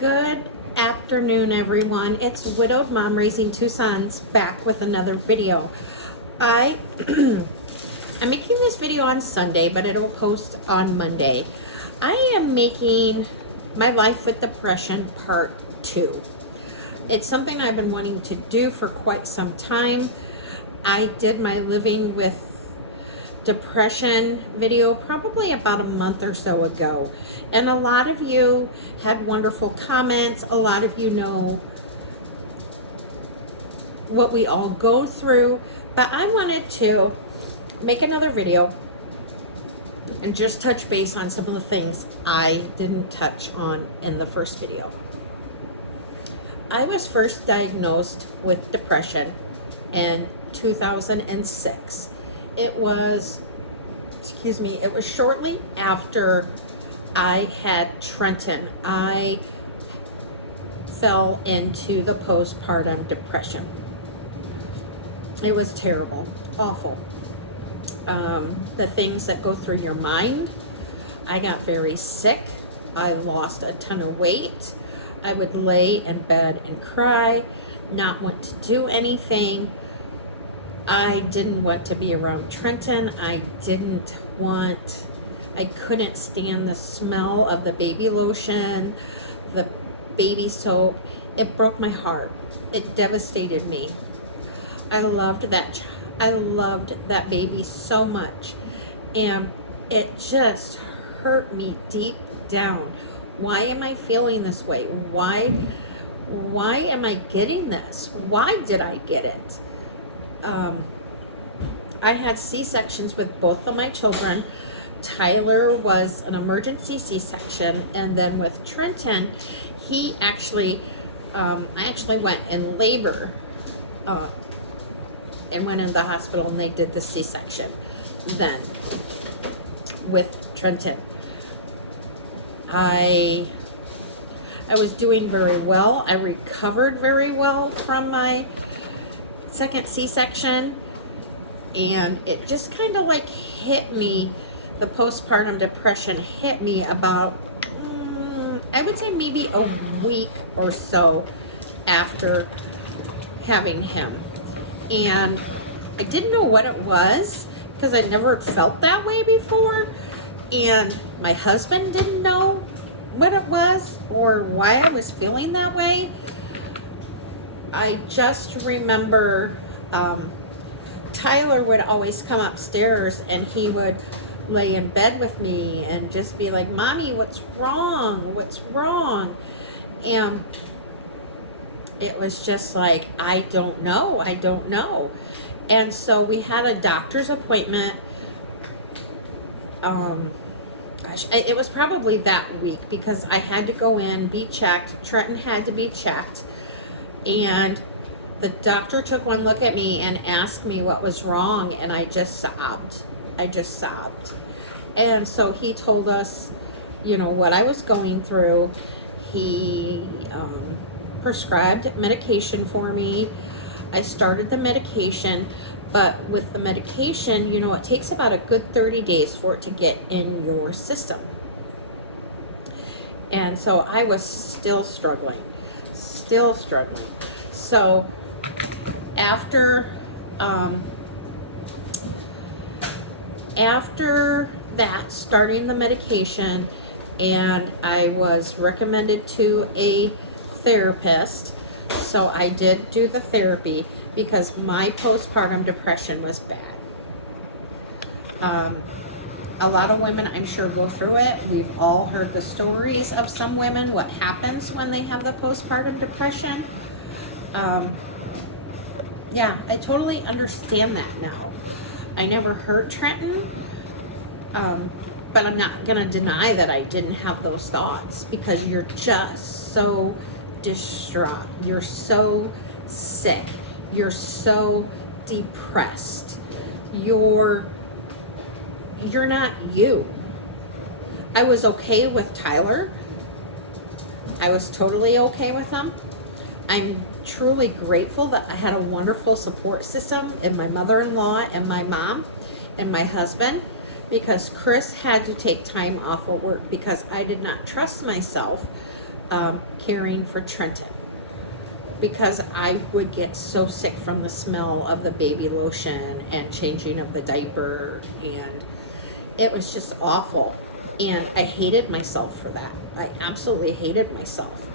Good afternoon, everyone. It's Widowed Mom Raising Two Sons back with another video. I'm making this video on Sunday, but it'll post on Monday. I am making my life with depression part 2. It's something I've been wanting to do for quite some time. I did my living with depression video probably about a month or so ago, and a lot of you had wonderful comments. A lot of you know what we all go through, but I wanted to make another video and just touch base on some of the things I didn't touch on in the first video. I was first diagnosed with depression in 2006. It was shortly after I had Trenton. I fell into the postpartum depression. It was terrible, awful. The things that go through your mind. I got very sick. I lost a ton of weight. I would lay in bed and cry, not want to do anything. I didn't want to be around Trenton. I couldn't stand the smell of the baby lotion, the baby soap. It broke my heart. It devastated me. I loved that baby so much, and it just hurt me deep down. Why am I feeling this way? Why am I getting this? Why did I get it? I had C-sections with both of my children. Tyler was an emergency C-section, and then with Trenton, I actually went in labor and went in the hospital, and they did the C-section then with Trenton. I was doing very well. I recovered very well from my second C-section, and it just kind of like hit me. The postpartum depression hit me about I would say maybe a week or so after having him, and I didn't know what it was because I never felt that way before, and my husband didn't know what it was or why I was feeling that way. I just remember Tyler would always come upstairs, and he would lay in bed with me and just be like, "Mommy, what's wrong? What's wrong?" And it was just like, I don't know. And so we had a doctor's appointment. It was probably that week because I had to go in, be checked. Trenton had to be checked. And the doctor took one look at me and asked me what was wrong, and I just sobbed. And so he told us, what I was going through. He prescribed medication for me. I started the medication, but with the medication, it takes about a good 30 days for it to get in your system. And so I was still struggling. So after that, starting the medication, and I was recommended to a therapist. So I did do the therapy because my postpartum depression was bad. A lot of women, I'm sure, go through it. We've all heard the stories of some women, what happens when they have the postpartum depression. Yeah, I totally understand that now. I never hurt Trenton, but I'm not going to deny that I didn't have those thoughts, because you're just so distraught. You're so sick. You're so depressed. You're not you. I was okay with Tyler. I was totally okay with him. I'm truly grateful that I had a wonderful support system in my mother-in-law and my mom and my husband, because Kris had to take time off of work because I did not trust myself caring for Trenton, because I would get so sick from the smell of the baby lotion and changing of the diaper, and it was just awful. And I hated myself for that. I absolutely hated myself,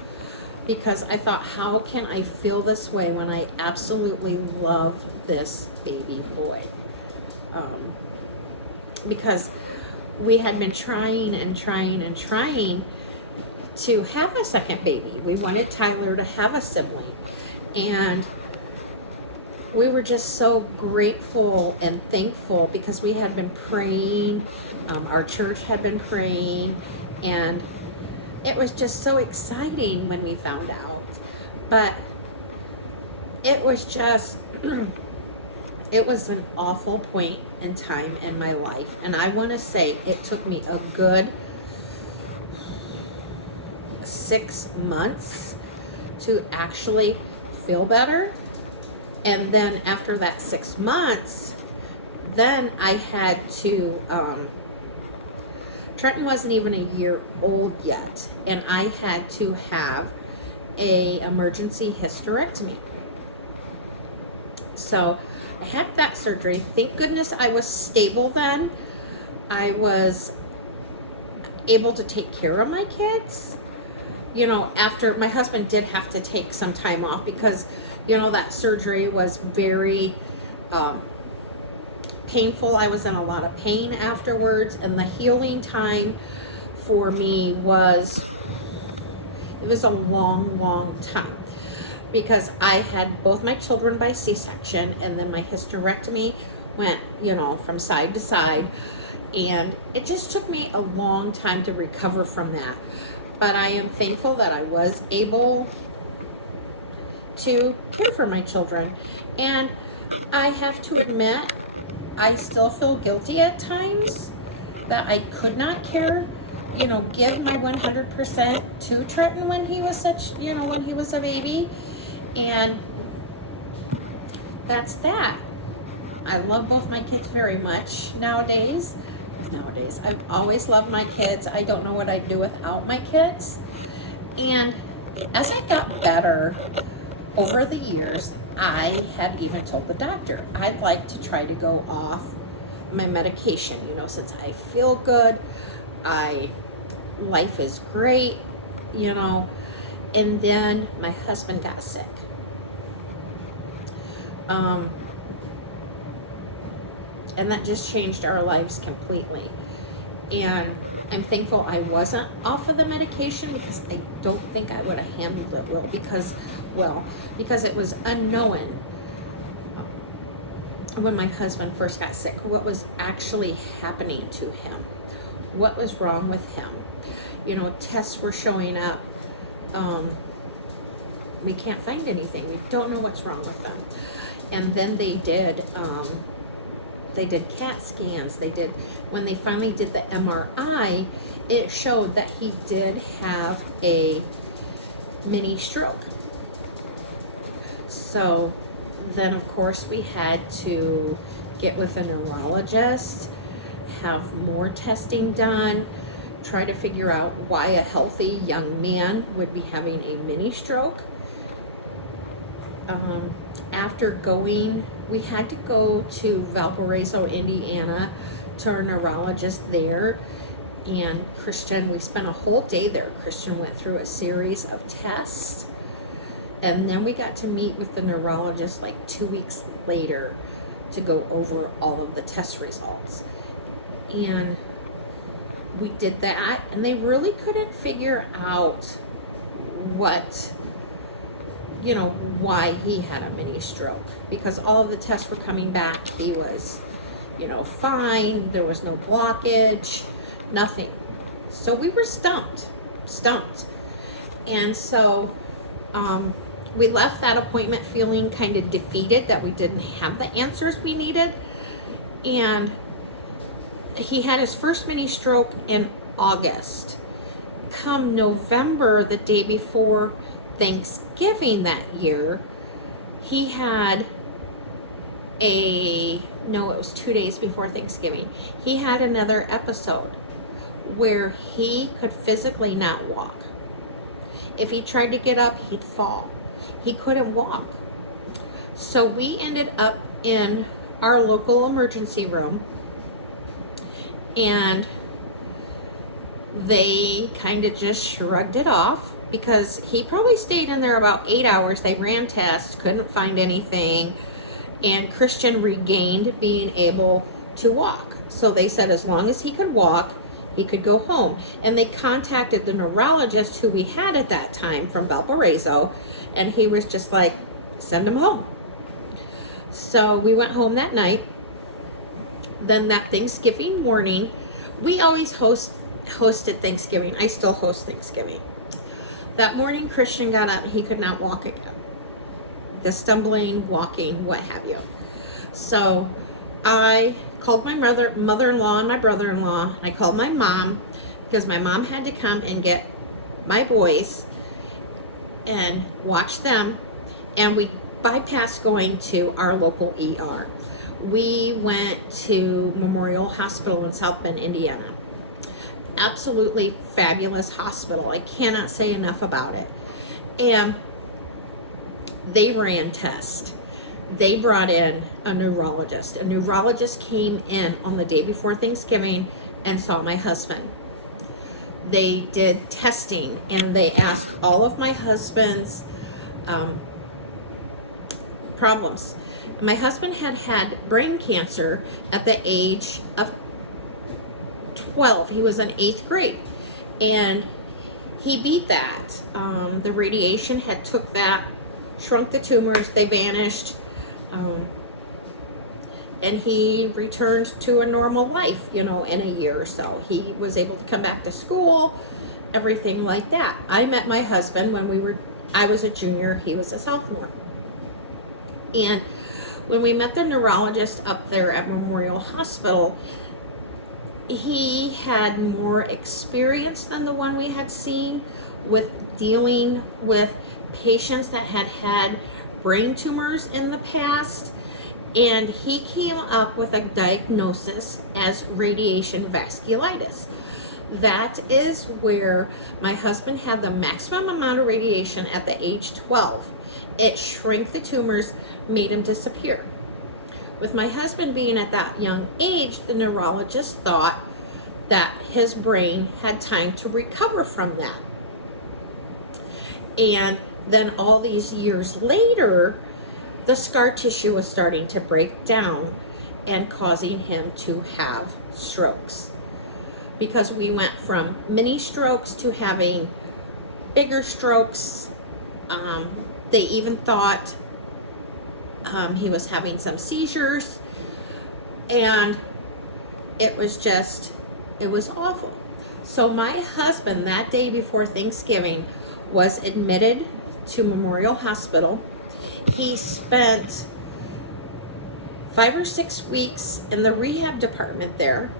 because I thought, how can I feel this way when I absolutely love this baby boy? Because we had been trying and trying and trying to have a second baby. We wanted Tyler to have a sibling. And we were just so grateful and thankful, because we had been praying. Our church had been praying. And it was just so exciting when we found out. But it was just, it was an awful point in time in my life. And I want to say it took me a good 6 months to actually feel better. And then after that 6 months, then I had to, Trenton wasn't even a year old yet, and I had to have a emergency hysterectomy. So I had that surgery. Thank goodness I was stable then. I was able to take care of my kids. You know, after my husband did have to take some time off, because, you know, that surgery was very painful. I was in a lot of pain afterwards, and the healing time for me was, it was a long, long time, because I had both my children by C-section, and then my hysterectomy went, you know, from side to side, and it just took me a long time to recover from that. But I am thankful that I was able to care for my children. And I have to admit, I still feel guilty at times that I could not care, you know, give my 100% to Trenton when he was such, you know, when he was a baby. And that's that. I love both my kids very much nowadays. I've always loved my kids. I don't know what I'd do without my kids. And as I got better over the years, I had even told the doctor I'd like to try to go off my medication, you know, since I feel good, life is great, you know. And then my husband got sick. And that just changed our lives completely. And I'm thankful I wasn't off of the medication, because I don't think I would have handled it because it was unknown when my husband first got sick, what was actually happening to him, what was wrong with him. You know, tests were showing up. We can't find anything. We don't know what's wrong with them. And then they did CAT scans. When they finally did the MRI, it showed that he did have a mini stroke. So then, of course, we had to get with a neurologist, have more testing done, try to figure out why a healthy young man would be having a mini stroke. We had to go to Valparaiso, Indiana, to our neurologist there. And we spent a whole day there. Christian went through a series of tests. And then we got to meet with the neurologist like 2 weeks later to go over all of the test results. And we did that, and they really couldn't figure out why he had a mini stroke, because all of the tests were coming back. He was, fine. There was no blockage, nothing. So we were stumped. And so we left that appointment feeling kind of defeated that we didn't have the answers we needed. And he had his first mini stroke in August. Come November, the day before Thanksgiving that year, he had it was 2 days before Thanksgiving. He had another episode where he could physically not walk. If he tried to get up, he'd fall. He couldn't walk. So we ended up in our local emergency room, and they kind of just shrugged it off because he probably stayed in there about 8 hours. They ran tests, couldn't find anything, and Christian regained being able to walk. So they said as long as he could walk, he could go home. And they contacted the neurologist who we had at that time from Valparaiso, and he was just like, send him home. So we went home that night. Then that Thanksgiving morning, we always hosted Thanksgiving. I still host Thanksgiving. That morning, Christian got up. He could not walk again. The stumbling, walking, what have you. So I called my mother-in-law and my brother-in-law. I called my mom because my mom had to come and get my boys and watch them. And we bypassed going to our local ER. We went to Memorial Hospital in South Bend, Indiana. Absolutely fabulous hospital. I cannot say enough about it. And they ran tests. They brought in a neurologist. A neurologist came in on the day before Thanksgiving and saw my husband. They did testing, and they asked all of my husband's problems. My husband had brain cancer at the age of 12. He was in 8th grade, and he beat that. The radiation had took that, shrunk the tumors, they vanished, and he returned to a normal life, in a year or so. He was able to come back to school, everything like that. I met my husband when I was a junior, he was a sophomore. And when we met the neurologist up there at Memorial Hospital, he had more experience than the one we had seen with dealing with patients that had brain tumors in the past. And he came up with a diagnosis as radiation vasculitis. That is where my husband had the maximum amount of radiation at the age 12. It shrank the tumors, made him disappear. With my husband being at that young age, the neurologist thought that his brain had time to recover from that. And then all these years later, the scar tissue was starting to break down and causing him to have strokes. Because we went from mini strokes to having bigger strokes. They even thought he was having some seizures, and it was awful. So my husband, that day before Thanksgiving, was admitted to Memorial Hospital. He spent 5 or 6 weeks in the rehab department there.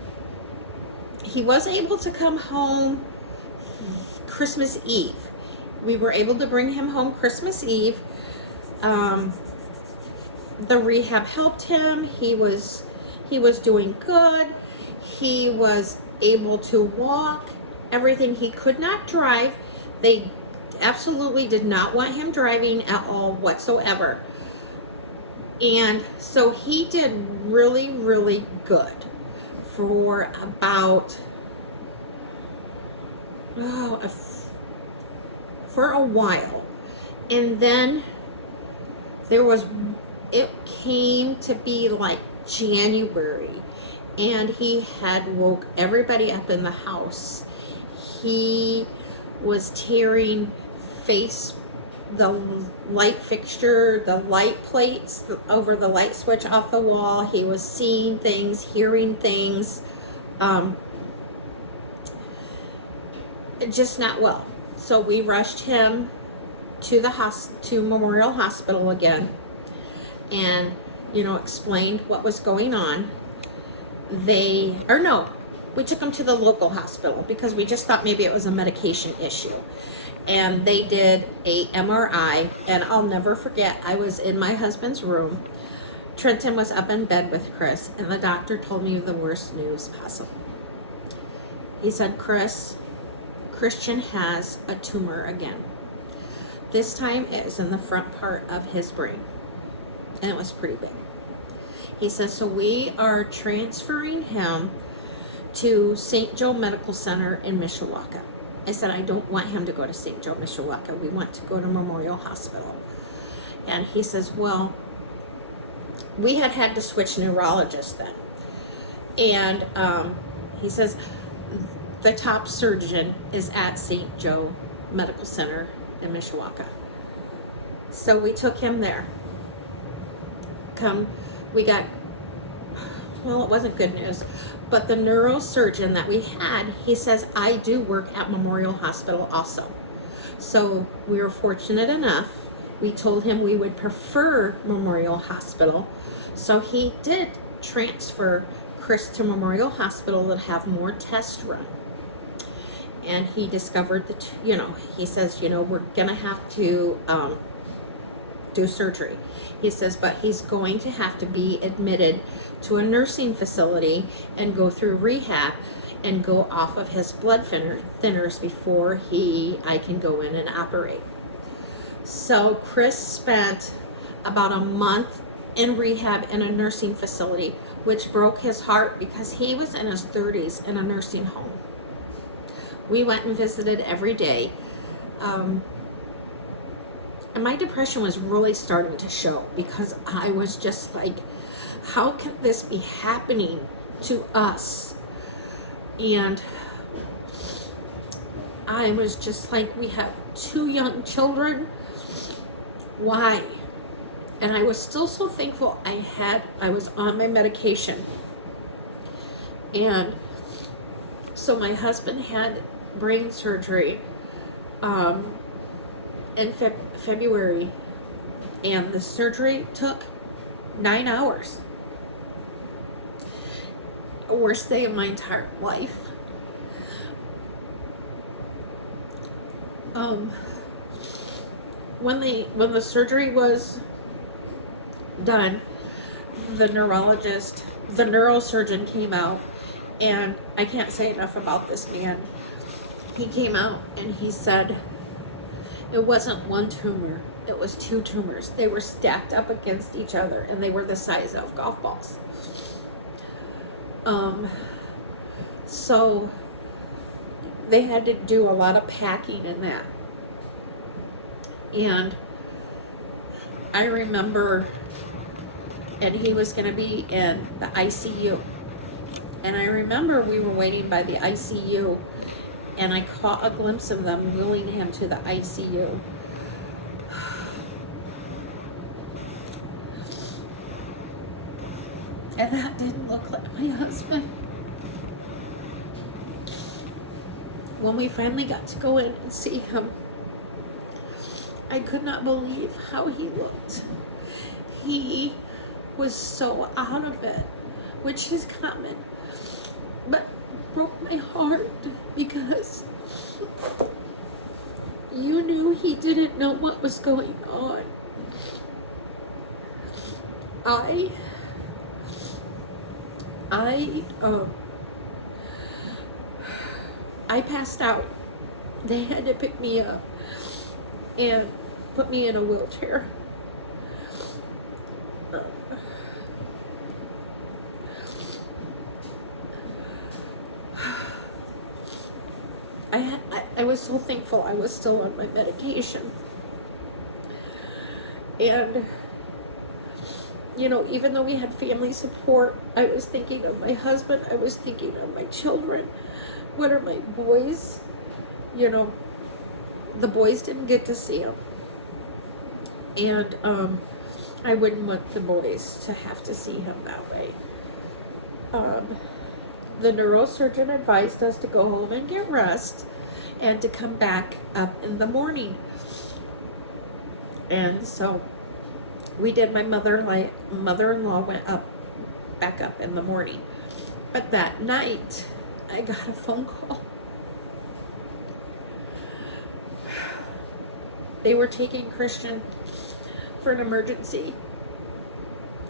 He was able to come home Christmas Eve. We were able to bring him home Christmas Eve. The rehab helped him. He was doing good. He was able to walk, everything. He could not drive. They absolutely did not want him driving at all whatsoever. And so he did really, really good for about for a while. And then it came to be like January, and he had woke everybody up in the house. He was tearing the light fixture, the light plates over the light switch off the wall. He was seeing things, hearing things, just not well. So we rushed him to Memorial Hospital again, and explained what was going on. We took him to the local hospital because we just thought maybe it was a medication issue. And they did a MRI, and I'll never forget, I was in my husband's room. Trenton was up in bed with Kris, and the doctor told me the worst news possible. He said, "Kris, Christian has a tumor again." This time it was in the front part of his brain, and it was pretty big. He says, so we are transferring him to St. Joe Medical Center in Mishawaka. I said, I don't want him to go to St. Joe, Mishawaka. We want to go to Memorial Hospital. And he says, well, we had to switch neurologists then. And he says, the top surgeon is at St. Joe Medical Center in Mishawaka. So we took him there. We got, well, it wasn't good news, but the neurosurgeon that we had, he says, I do work at Memorial Hospital also. So we were fortunate enough. We told him we would prefer Memorial Hospital. So he did transfer Kris to Memorial Hospital to have more tests run. And he discovered that, he says, we're going to have to do surgery. He says, but he's going to have to be admitted to a nursing facility and go through rehab and go off of his blood thinners before I can go in and operate. So Kris spent about a month in rehab in a nursing facility, which broke his heart because he was in his 30s in a nursing home. We went and visited every day. And my depression was really starting to show because I was just like, how can this be happening to us? And I was just like, we have 2 young children. Why? And I was still so thankful I was on my medication. And so my husband had brain surgery in February, and the surgery took 9 hours. Worst day of my entire life. When the surgery was done, the neurosurgeon came out, and I can't say enough about this man. He came out and he said, it wasn't 1 tumor, it was 2 tumors. They were stacked up against each other, and they were the size of golf balls. So they had to do a lot of packing in that. And I remember, and he was going to be in the ICU. And I remember we were waiting by the ICU, and I caught a glimpse of them wheeling him to the ICU. And that didn't look like my husband. When we finally got to go in and see him, I could not believe how he looked. He was so out of it, which is common, but broke my heart because you knew he didn't know what was going on. I passed out. They had to pick me up and put me in a wheelchair. I was so thankful I was still on my medication. And, even though we had family support, I was thinking of my husband. I was thinking of my children. What are my boys? The boys didn't get to see him. And I wouldn't want the boys to have to see him that way. The neurosurgeon advised us to go home and get rest and to come back up in the morning. And so we did. My mother-in-law went back up in the morning. But that night, I got a phone call. They were taking Christian for an emergency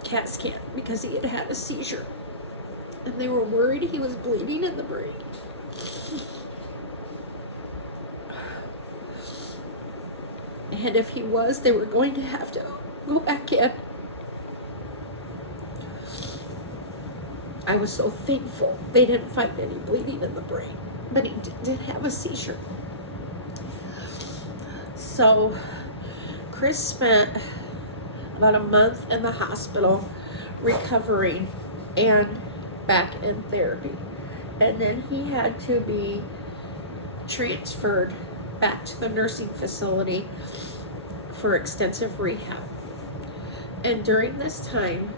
CAT scan because he had had a seizure. And they were worried he was bleeding in the brain. And if he was, they were going to have to go back in. I was so thankful they didn't find any bleeding in the brain, but he did have a seizure. So Kris spent about a month in the hospital recovering and back in therapy. And then he had to be transferred back to the nursing facility for extensive rehab. And during this time,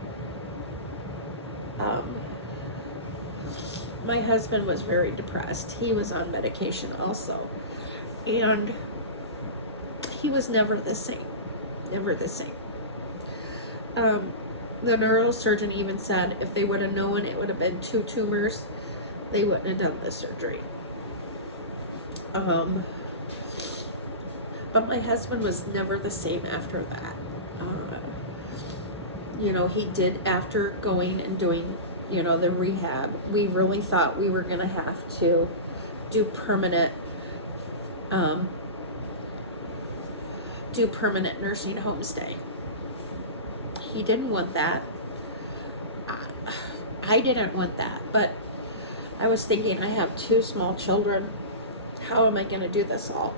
my husband was very depressed. He was on medication also. And he was never the same. Never the same. The neurosurgeon even said if they would have known it would have been 2 tumors, they wouldn't have done the surgery. But my husband was never the same after that. He did, after going and doing, the rehab, we really thought we were going to have to do permanent nursing home stay. He didn't want that. I didn't want that, but I was thinking, I have 2 small children. How am I going to do this all?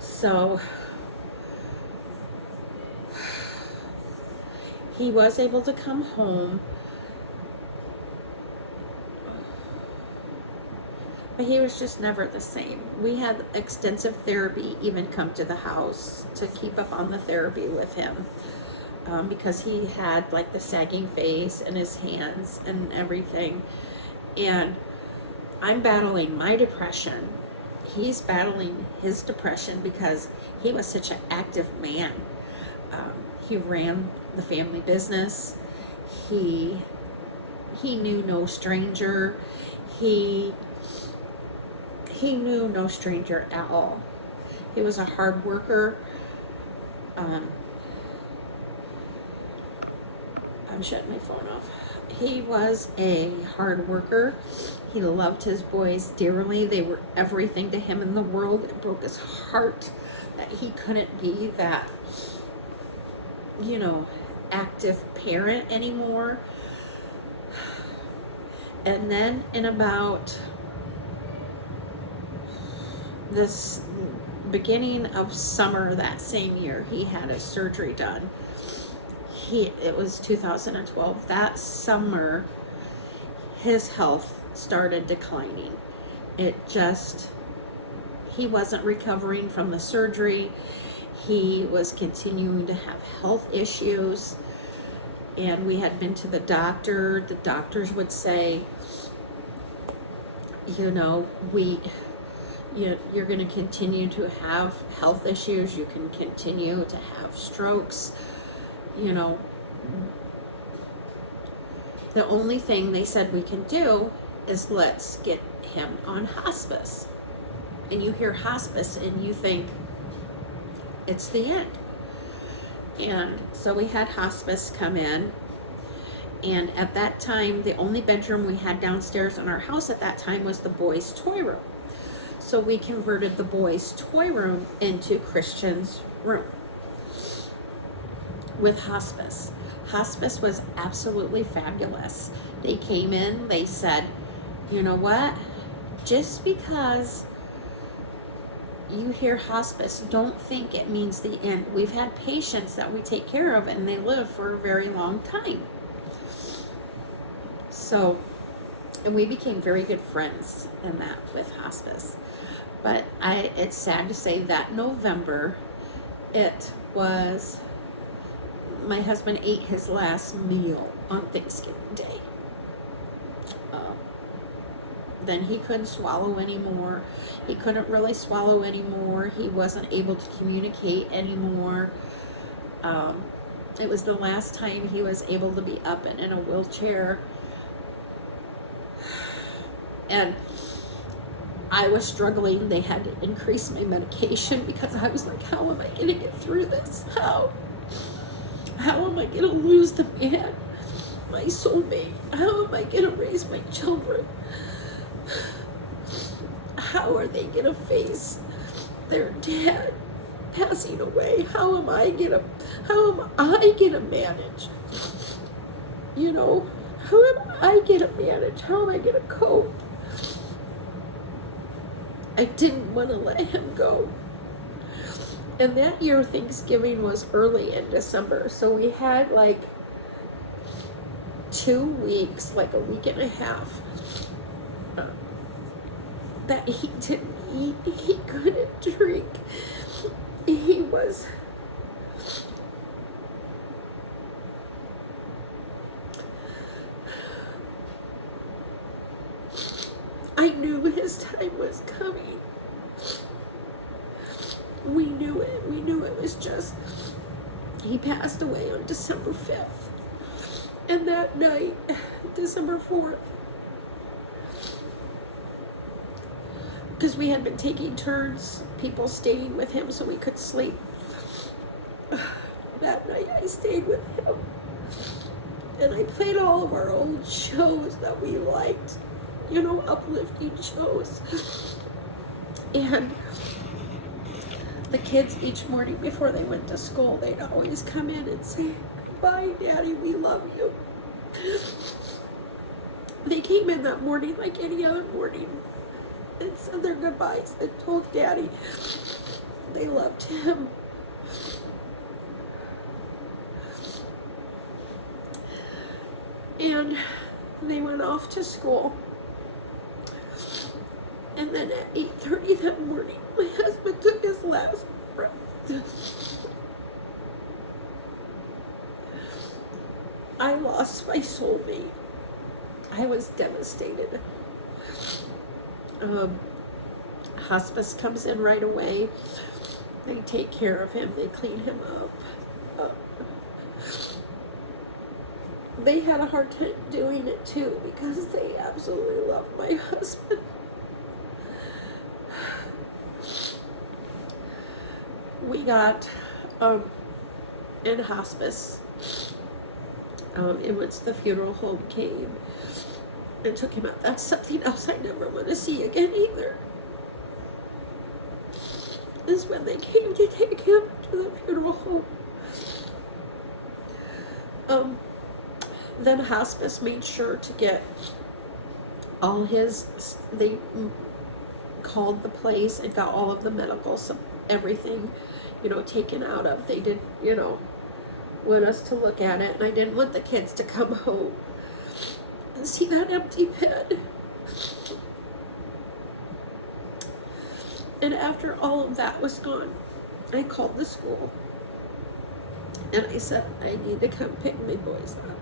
So he was able to come home, but he was just never the same. We had extensive therapy even come to the house to keep up on the therapy with him, because he had like the sagging face and his hands and everything. And I'm battling my depression. He's battling his depression because he was such an active man. He ran the family business. He knew no stranger. He knew no stranger at all. He was a hard worker. I'm shutting my phone off. He was a hard worker. He loved his boys dearly. They were everything to him in the world. It broke his heart that he couldn't be that, active parent anymore. And then in about this beginning of summer that same year, he had a surgery done. It was 2012. That summer, his health started declining. He wasn't recovering from the surgery. He was continuing to have health issues. And we had been to the doctor. The doctors would say, you're going to continue to have health issues. You can continue to have strokes. The only thing they said we can do is let's get him on hospice. And you hear hospice and you think it's the end. And so we had hospice come in. And at that time, the only bedroom we had downstairs in our house at that time was the boys' toy room. So we converted the boys' toy room into Christian's room with hospice. Hospice was absolutely fabulous. They came in, they said, you know what? Just because you hear hospice, don't think it means the end. We've had patients that we take care of and they live for a very long time. So, and we became very good friends in that with hospice. But it's sad to say that November, my husband ate his last meal on Thanksgiving Day. Then he couldn't swallow anymore. He couldn't really swallow anymore. He wasn't able to communicate anymore. It was the last time he was able to be up and in a wheelchair. And I was struggling. They had to increase my medication because I was like, how am I going to get through this? How am I going to lose the man, my soulmate? How am I going to raise my children? How are they going to face their dad passing away. How am I gonna manage? You know, how am I gonna manage? How am I gonna cope? I didn't want to let him go. And that year, Thanksgiving was early in December. So we had like 2 weeks, like a week and a half, that he didn't eat, he couldn't drink. I knew his time was coming. We knew it. We knew it was just, he passed away on December 5th. And that night, December 4th, because we had been taking turns, people staying with him so we could sleep. That night I stayed with him. And I played all of our old shows that we liked, you know, uplifting shows. And the kids, each morning before they went to school, they'd always come in and say, "Bye, Daddy, we love you." They came in that morning like any other morning and said their goodbyes and told Daddy they loved him. And they went off to school. And then at 8:30 that morning, my husband took his last breath. I lost my soulmate. I was devastated. Hospice comes in right away. They take care of him. They clean him up. They had a hard time doing it too because they absolutely loved my husband. We got in hospice. And once the funeral home came and took him out, that's something else I never want to see again either. Is when they came to take him to the funeral home. Then hospice made sure to get all his, they called the place and got all of the medical, everything, you know, taken out of. They did, you know, want us to look at it, and I didn't want the kids to come home and see that empty bed. And after all of that was gone, I called the school and I said, I need to come pick my boys up.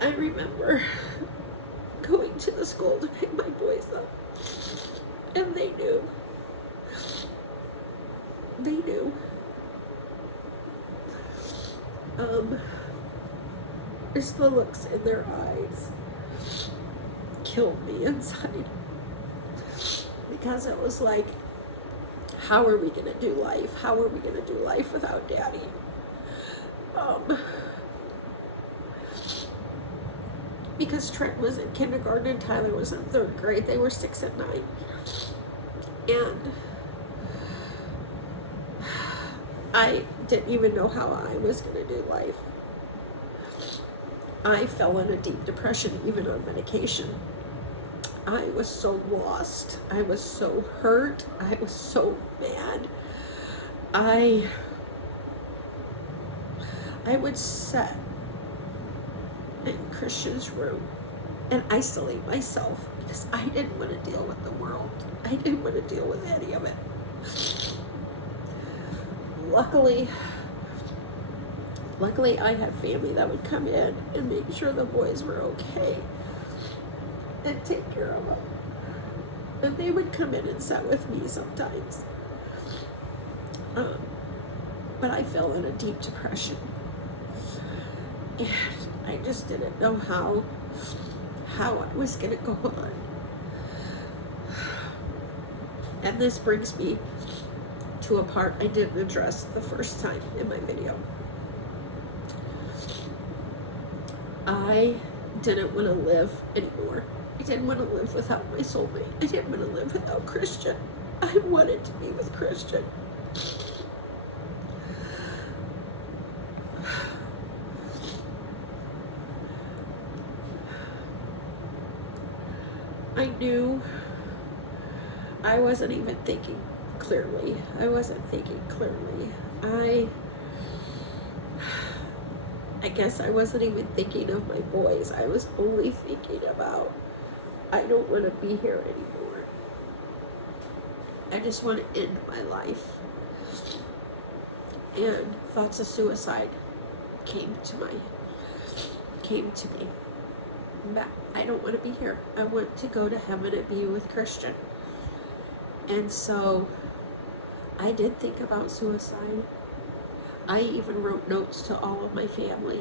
I remember going to the school to pick my boys up, and they knew. They knew. Just the looks in their eyes killed me inside. Because it was like, how are we going to do life? How are we going to do life without Daddy? Because Trent was in kindergarten and Tyler was in 3rd grade. They were 6 and 9. And I didn't even know how I was going to do life. I fell in a deep depression, even on medication. I was so lost. I was so hurt. I was so mad. I would sit in Christian's room and isolate myself because I didn't want to deal with the world. I didn't want to deal with any of it. Luckily, I had family that would come in and make sure the boys were okay and take care of them. And they would come in and sit with me sometimes. But I fell in a deep depression. And I just didn't know how I was going to go on. And this brings me to a part I didn't address the first time in my video. I didn't want to live anymore. I didn't want to live without my soulmate. I didn't want to live without Christian. I wanted to be with Christian. I knew I wasn't even thinking clearly. I wasn't thinking clearly. I guess I wasn't even thinking of my boys. I was only thinking about, I don't want to be here anymore. I just want to end my life. And thoughts of suicide came to me. But I don't want to be here. I want to go to heaven and be with Christian. And so I did think about suicide. I even wrote notes to all of my family.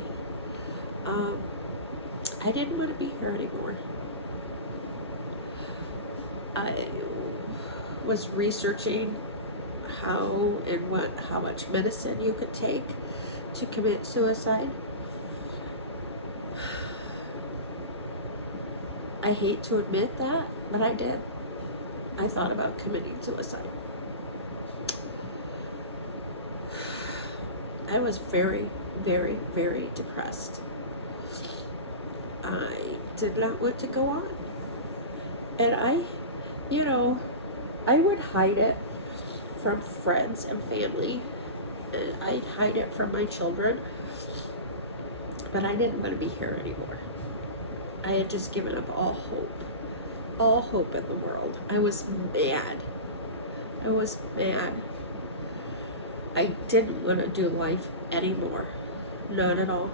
I didn't want to be here anymore. I was researching how much medicine you could take to commit suicide. I hate to admit that, but I did. I thought about committing suicide. I was very, very, very depressed. I did not want to go on. And I would hide it from friends and family. And I'd hide it from my children. But I didn't want to be here anymore. I had just given up all hope in the world. I was mad. I didn't want to do life anymore. Not at all.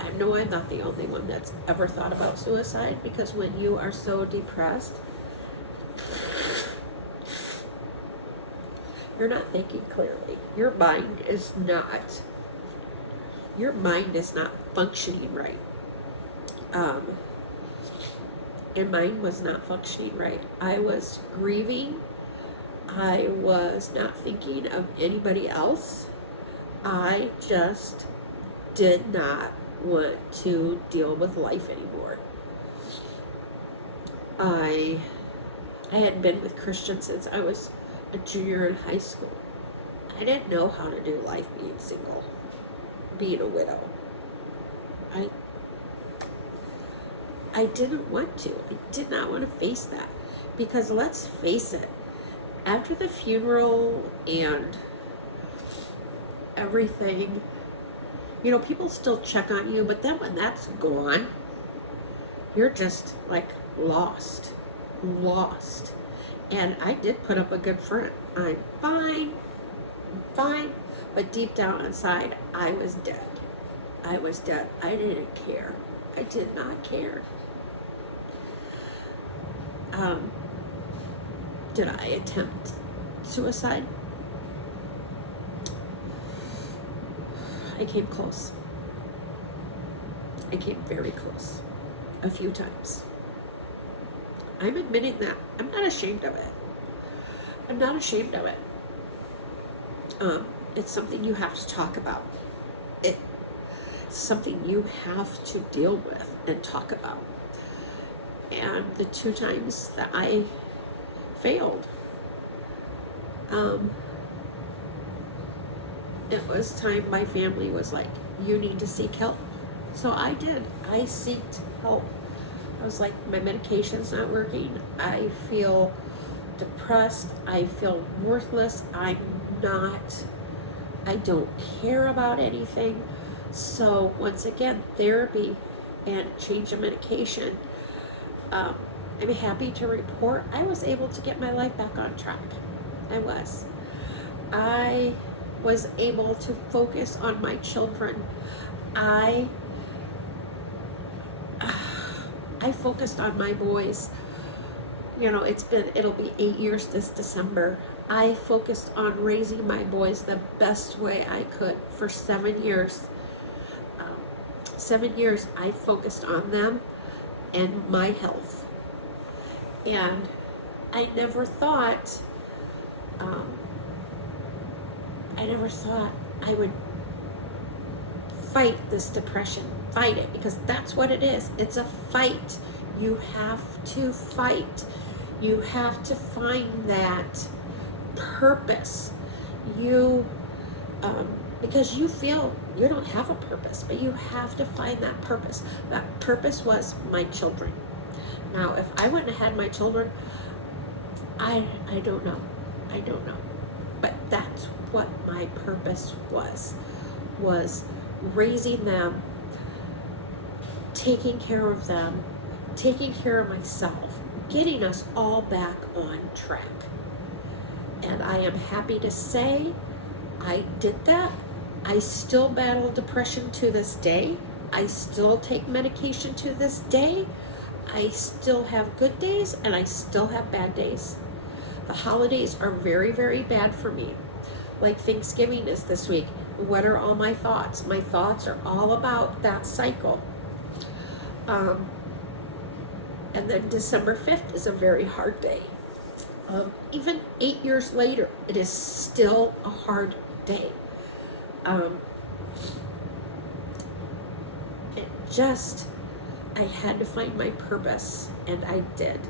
I know I'm not the only one that's ever thought about suicide, because when you are so depressed, you're not thinking clearly. Your mind is not functioning right. And mine was not functioning right. I was grieving. I was not thinking of anybody else. I just did not want to deal with life anymore. I had been with Christian since I was a junior in high school. I didn't know how to do life being single, being a widow. I didn't want to. I did not want to face that, because let's face it, after the funeral and everything, people still check on you, but then when that's gone, you're just like lost. And I did put up a good front. I'm fine, but deep down inside, I was dead. I didn't care. I did not care. Did I attempt suicide? I came close. I came very close. A few times. I'm admitting that. I'm not ashamed of it. It's something you have to talk about. It's something you have to deal with and talk about. And the 2 times that I failed, it was time my family was like, you need to seek help. So I did. I sought help. I was like, my medication's not working. I feel depressed. I feel worthless. I don't care about anything. So once again, therapy and change of medication. I'm happy to report I was able to get my life back on track. I was able to focus on my children. I focused on my boys. It'll be 8 years this December. I focused on raising my boys the best way I could for 7 years. 7 years I focused on them and my health. And I never thought I would fight this depression fight it, because that's what it is. It's a fight. You have to fight. You have to find that purpose. Because you feel you don't have a purpose, but you have to find that purpose. That purpose was my children. Now, if I wouldn't have had my children, I don't know. I don't know. But that's what my purpose was raising them, taking care of them, taking care of myself, getting us all back on track. And I am happy to say I did that. I still battle depression to this day. I still take medication to this day. I still have good days and I still have bad days. The holidays are very, very bad for me. Like Thanksgiving is this week. What are all my thoughts? My thoughts are all about that cycle. And then December 5th is a very hard day. Even 8 years later, it is still a hard day. I had to find my purpose, and I did.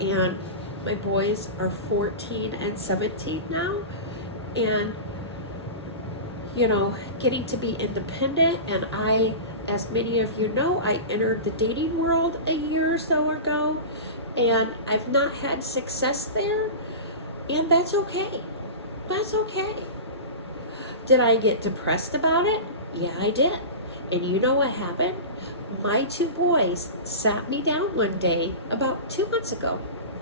And my boys are 14 and 17 now, and getting to be independent. And I, as many of you know, I entered the dating world a year or so ago, and I've not had success there, and that's okay. That's okay. Did I get depressed about it? Yeah, I did. And you know what happened? My 2 boys sat me down one day about 2 months ago.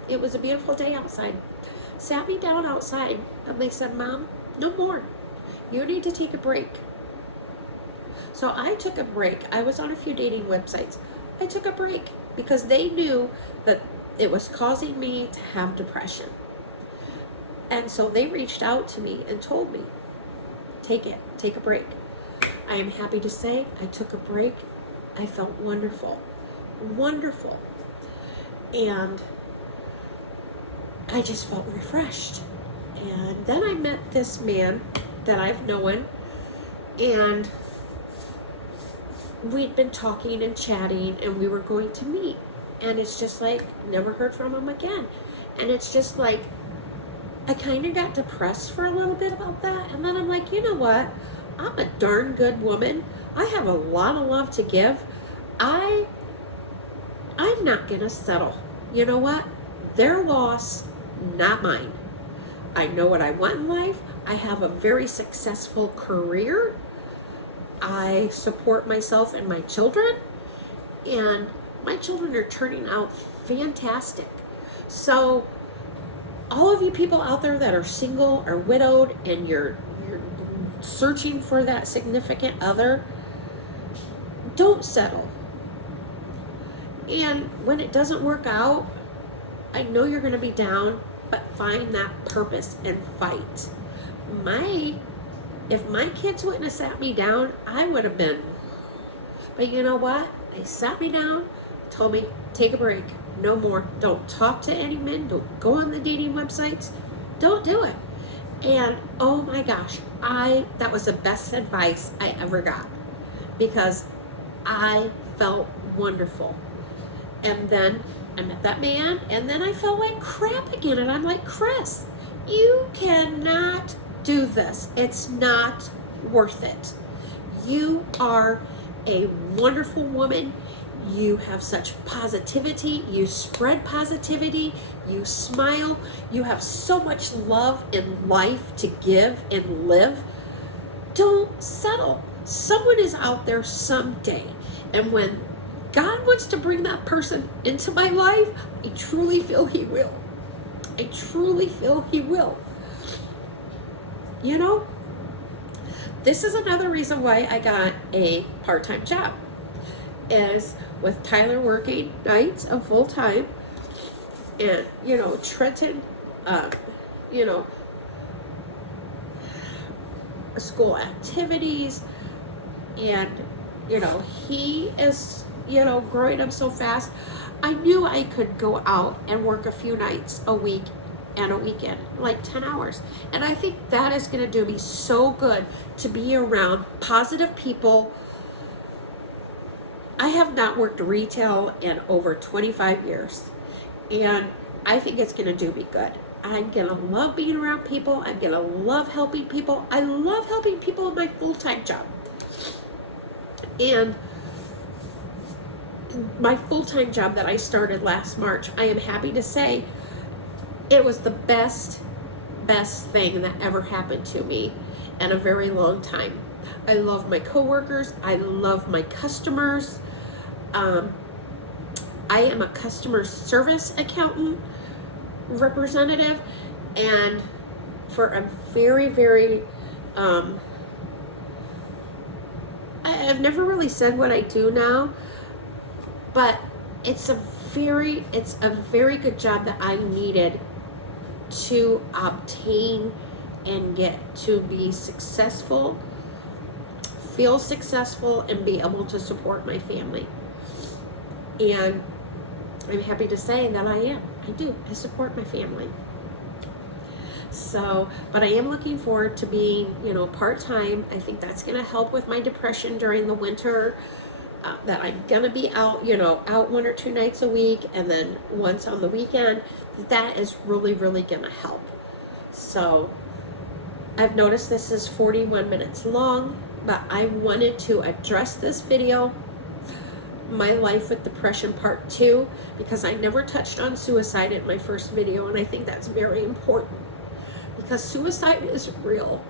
It was a beautiful day outside. Sat me down outside and they said, Mom, no more. You need to take a break. So I took a break. I was on a few dating websites. I took a break because they knew that it was causing me to have depression. And so they reached out to me and told me, take a break. I am happy to say I took a break. I felt wonderful. Wonderful. And I just felt refreshed. And then I met this man that I've known, and we'd been talking and chatting, and we were going to meet. And it's just like, never heard from him again. And it's just like, I kind of got depressed for a little bit about that. And then I'm like, you know what? I'm a darn good woman. I have a lot of love to give. I'm not going to settle. You know what? Their loss, not mine. I know what I want in life. I have a very successful career. I support myself and my children. And my children are turning out fantastic. So all of you people out there that are single or widowed and you're searching for that significant other, don't settle. And when it doesn't work out, I know you're going to be down, but find that purpose and fight. If my kids wouldn't have sat me down, I would have been. But you know what? They sat me down, told me, take a break. No more. Don't talk to any men. Don't go on the dating websites. Don't do it. And oh my gosh, that was the best advice I ever got, because I felt wonderful. And then I met that man, and then I felt like crap again. And I'm like, Kris, you cannot do this. It's not worth it. You are a wonderful woman. You have such positivity. You spread positivity. You smile. You have so much love in life to give and live. Don't settle. Someone is out there someday. And when God wants to bring that person into my life, I truly feel He will. I truly feel He will. You know, this is another reason why I got a part-time job. Is with Tyler working nights and full time, and Trenton, school activities, and he is growing up so fast. I knew I could go out and work a few nights a week and a weekend, like 10 hours. And I think that is going to do me so good to be around positive people I have not worked retail in over 25 years, and I think it's going to do me good. I'm going to love being around people. I'm going to love helping people. I love helping people in my full-time job. And my full-time job that I started last March, I am happy to say it was the best thing that ever happened to me in a very long time. I love my coworkers. I love my customers. I am a customer service accountant representative, and for a very I've never really said what I do now, but it's a very good job that I needed to obtain and get to be successful, feel successful, and be able to support my family. And I'm happy to say that I do. I support my family. So, but I am looking forward to being, part-time. I think that's going to help with my depression during the winter. That I'm going to be out, out 1 or 2 nights a week, and then once on the weekend. That is really going to help. So, I've noticed this is 41 minutes long, but I wanted to address this video, my life with depression part 2, because I never touched on suicide in my first video, and I think that's very important, because suicide is real.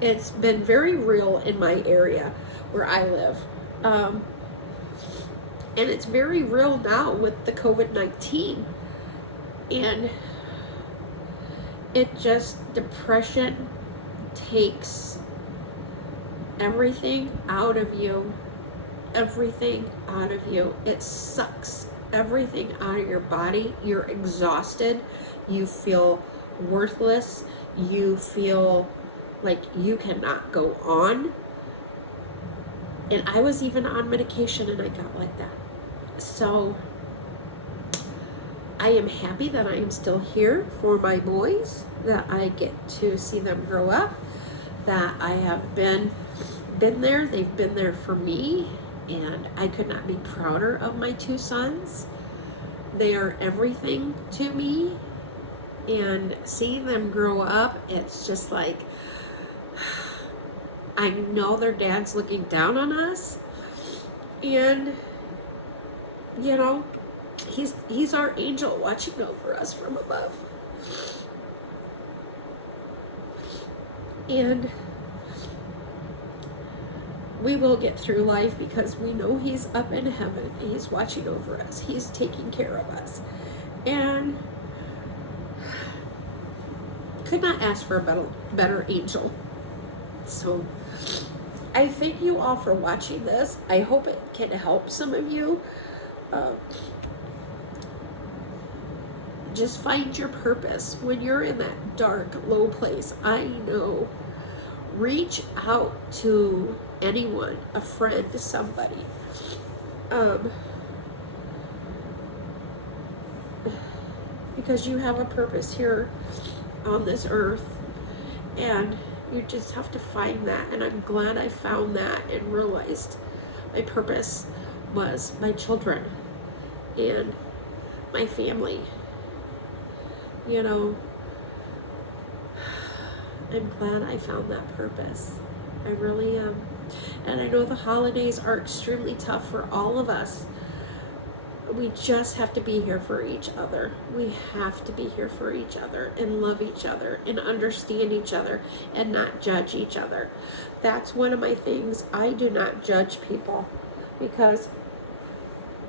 It's been very real in my area where I live. And it's very real now with the COVID-19. And depression takes everything out of you. It sucks everything out of your body. You're exhausted. You feel worthless. You feel like you cannot go on. And I was even on medication, and I got like that. So I am happy that I am still here for my boys, that I get to see them grow up, that I have been there. They've been there for me, and I could not be prouder of my 2 sons. They are everything to me, and seeing them grow up, it's just like, I know their dad's looking down on us, and he's our angel watching over us from above. And we will get through life because we know he's up in heaven. He's watching over us. He's taking care of us. And could not ask for a better angel. So I thank you all for watching this. I hope it can help some of you. Just find your purpose when you're in that dark, low place. I know. Reach out to anyone, a friend, somebody. Because you have a purpose here on this earth, and you just have to find that. And I'm glad I found that and realized my purpose was my children and my family. I'm glad I found that purpose. I really am. And I know the holidays are extremely tough for all of us. We just have to be here for each other. We have to be here for each other and love each other and understand each other and not judge each other. That's one of my things. I do not judge people because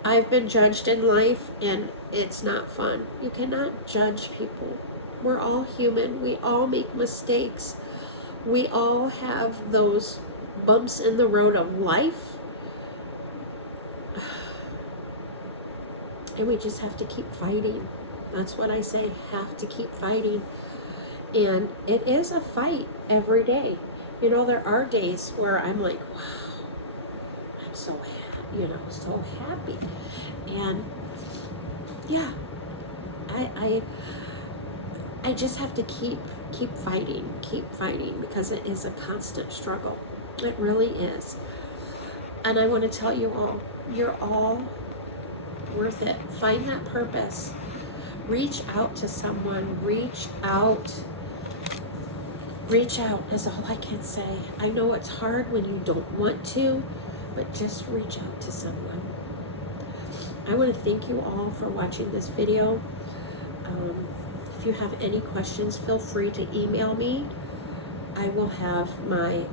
I've been judged in life, and it's not fun. You cannot judge people. We're all human. We all make mistakes. We all have those bumps in the road of life. And we just have to keep fighting. That's what I say, have to keep fighting. And it is a fight every day. There are days where I'm like, wow, I'm so happy. So happy. And yeah, I just have to keep fighting because it is a constant struggle. It really is. And I want to tell you all, You're all worth it. Find that purpose. Reach out to someone. Reach out. Reach out is all I can say. I know it's hard when you don't want to, but just reach out to someone. I want to thank you all for watching this video. If you have any questions, feel free to email me. I will have my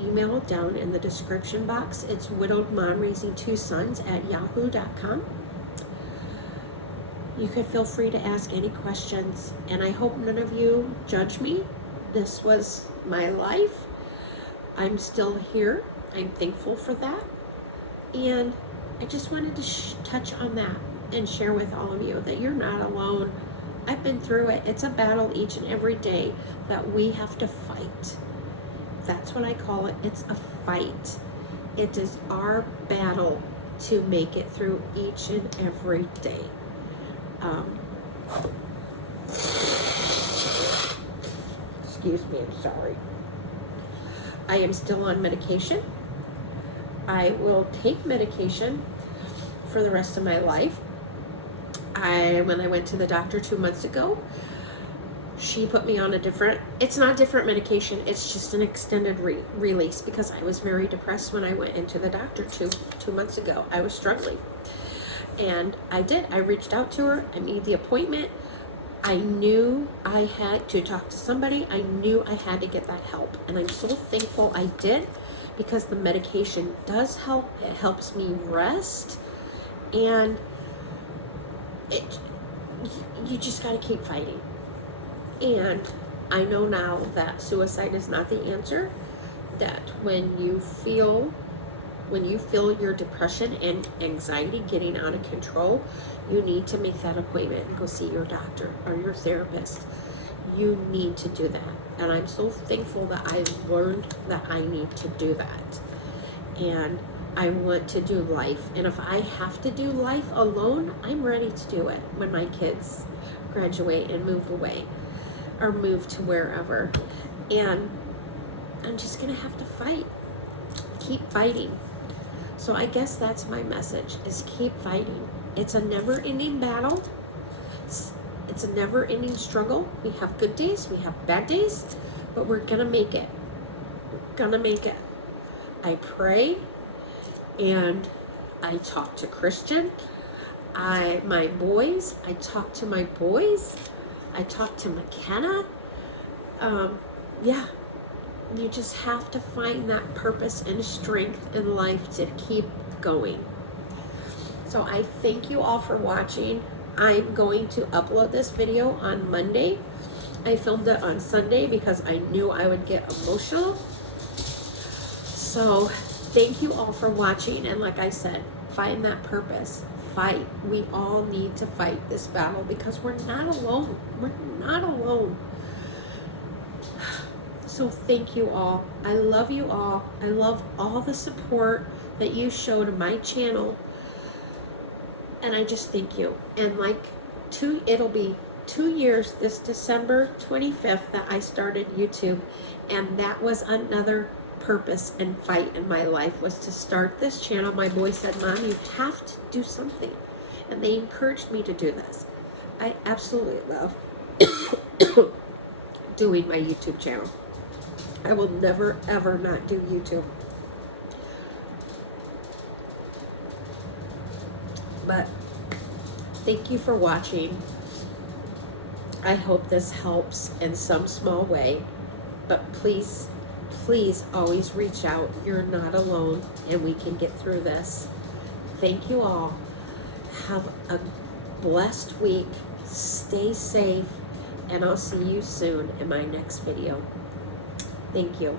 email down in the description box. It's widowedmomraising2sons@yahoo.com. You can feel free to ask any questions, and I hope none of you judge me. This was my life. I'm still here. I'm thankful for that. And I just wanted to touch on that and share with all of you that you're not alone. I've been through it. It's a battle each and every day that we have to fight. That's what I call it. It's a fight. It is our battle to make it through each and every day. Excuse me, I'm sorry. I am still on medication. I will take medication for the rest of my life. When I went to the doctor 2 months ago, she put me on it's not different medication, it's just an extended release, because I was very depressed when I went into the doctor two months ago. I was struggling. And I reached out to her. I made the appointment. I knew I had to talk to somebody. I knew I had to get that help. And I'm so thankful I did, because the medication does help. It helps me rest. And you just got to keep fighting. And I know now that suicide is not the answer. That when you feel your depression and anxiety getting out of control, you need to make that appointment and go see your doctor or your therapist. You need to do that. And I'm so thankful that I learned that I need to do that. And I want to do life. And if I have to do life alone, I'm ready to do it when my kids graduate and move away or move to wherever. And I'm just going to have to fight. Keep fighting. So I guess that's my message, is keep fighting. It's a never-ending battle. It's a never-ending struggle. We have good days, we have bad days, but we're gonna make it. We're gonna make it. I pray, and I talk to Christian. I talk to my boys. I talk to McKenna. Yeah. You just have to find that purpose and strength in life to keep going. So I thank you all for watching. I'm going to upload this video on Monday. I filmed it on Sunday because I knew I would get emotional. So thank you all for watching. And like I said, find that purpose. Fight. We all need to fight this battle, because we're not alone. We're not alone. So thank you all. I love you all. I love all the support that you show to my channel. And I just thank you. And it'll be 2 years this December 25th that I started YouTube. And that was another purpose and fight in my life, was to start this channel. My boy said, Mom, you have to do something. And they encouraged me to do this. I absolutely love doing my YouTube channel. I will never, ever not do YouTube. But thank you for watching. I hope this helps in some small way. But please, please always reach out. You're not alone, and we can get through this. Thank you all. Have a blessed week. Stay safe, and I'll see you soon in my next video. Thank you.